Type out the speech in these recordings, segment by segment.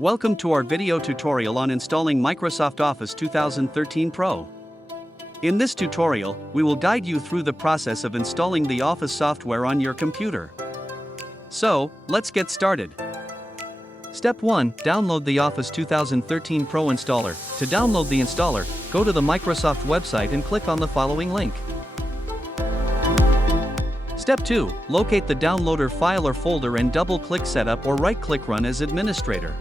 Welcome to our video tutorial on installing Microsoft Office 2013 Pro. In this tutorial, we will guide you through the process of installing the Office software on your computer. So, let's get started. Step 1. Download the Office 2013 Pro installer. To download the installer, go to the Microsoft website and click on the following link. Step 2. Locate the downloader file or folder and double-click Setup or right-click Run as administrator.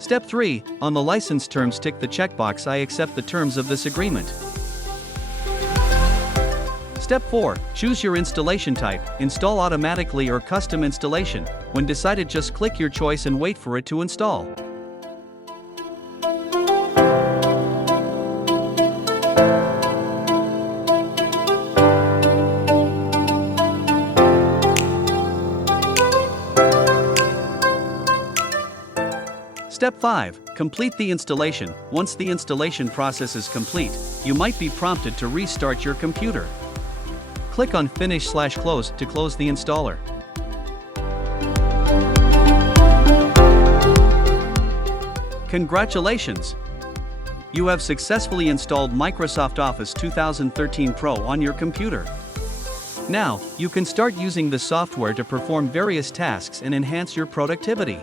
Step 3. On the license terms, tick the checkbox I accept the terms of this agreement. Step 4. Choose your installation type, install automatically or custom installation. When decided, just click your choice and wait for it to install. Step 5. Complete the installation. Once the installation process is complete, you might be prompted to restart your computer. Click on Finish/Close to close the installer. Congratulations! You have successfully installed Microsoft Office 2013 Pro on your computer. Now, you can start using the software to perform various tasks and enhance your productivity.